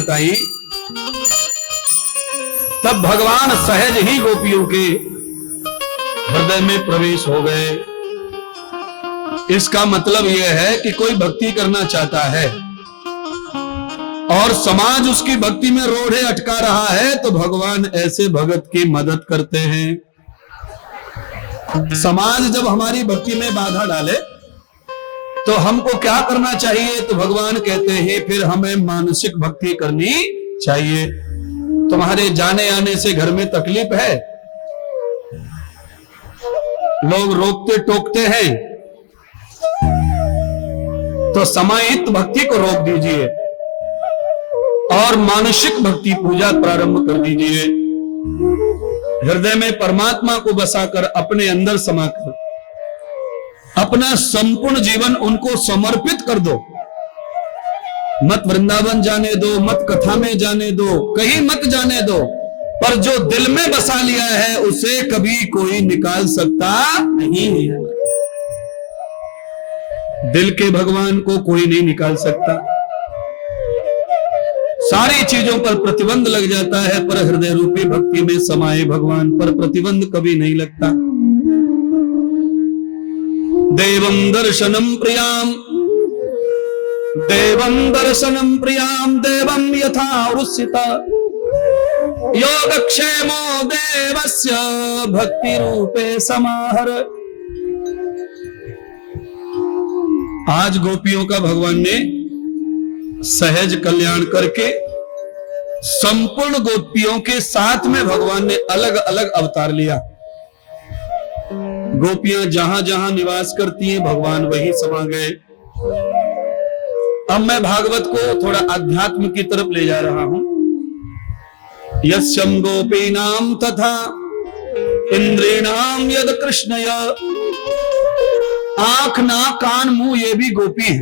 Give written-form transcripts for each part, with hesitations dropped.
बताई, तब भगवान सहज ही गोपियों के हृदय में प्रवेश हो गए। इसका मतलब यह है कि कोई भक्ति करना चाहता है और समाज उसकी भक्ति में रोड़े अटका रहा है, तो भगवान ऐसे भगत की मदद करते हैं। समाज जब हमारी भक्ति में बाधा डाले तो हमको क्या करना चाहिए? तो भगवान कहते हैं फिर हमें मानसिक भक्ति करनी चाहिए। तुम्हारे जाने आने से घर में तकलीफ है, लोग रोकते टोकते हैं, तो समाहित भक्ति को रोक दीजिए और मानसिक भक्ति पूजा प्रारंभ कर दीजिए। हृदय में परमात्मा को बसाकर अपने अंदर समाकर अपना संपूर्ण जीवन उनको समर्पित कर दो। मत वृंदावन जाने दो, मत कथा में जाने दो, कहीं मत जाने दो, पर जो दिल में बसा लिया है उसे कभी कोई निकाल सकता नहीं है। दिल के भगवान को कोई नहीं निकाल सकता। सारी चीजों पर प्रतिबंध लग जाता है, पर हृदय रूपी भक्ति में समाये भगवान पर प्रतिबंध कभी नहीं लगता। देवं दर्शनम प्रियाम, देवं दर्शनम प्रियाम, देवं यथा रुसिता योगक्षेमो देवस्य भक्ति रूपे समाहर। आज गोपियों का भगवान ने सहज कल्याण करके संपूर्ण गोपियों के साथ में भगवान ने अलग अलग अवतार लिया। गोपियां जहां जहां निवास करती हैं भगवान वहीं समा गए। अब मैं भागवत को थोड़ा अध्यात्म की तरफ ले जा रहा हूं। यस्यं गोपीनाम तथा इंद्रिणाम यद कृष्णय, आंख नाक कान मुंह ये भी गोपी है।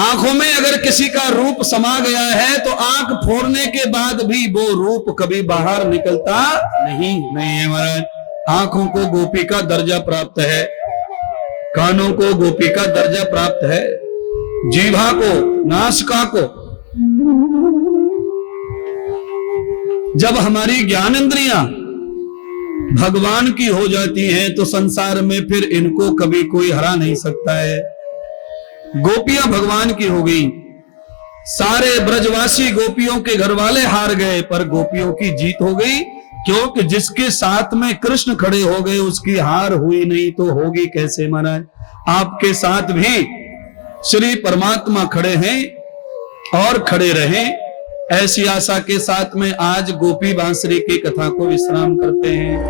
आंखों में अगर किसी का रूप समा गया है तो आंख फोड़ने के बाद भी वो रूप कभी बाहर निकलता नहीं है महाराज। आंखों को गोपी का दर्जा प्राप्त है, कानों को गोपी का दर्जा प्राप्त है, जीवा को, नासिका को। जब हमारी ज्ञान इंद्रियां भगवान की हो जाती हैं तो संसार में फिर इनको कभी कोई हरा नहीं सकता है। गोपियां भगवान की हो गई, सारे ब्रजवासी गोपियों के घर वाले हार गए, पर गोपियों की जीत हो गई, क्योंकि जिसके साथ में कृष्ण खड़े हो गए उसकी हार हुई नहीं तो होगी कैसे महाराज। आपके साथ भी श्री परमात्मा खड़े हैं और खड़े रहें, ऐसी आशा के साथ में आज गोपी बांसुरी की कथा को विश्राम करते हैं।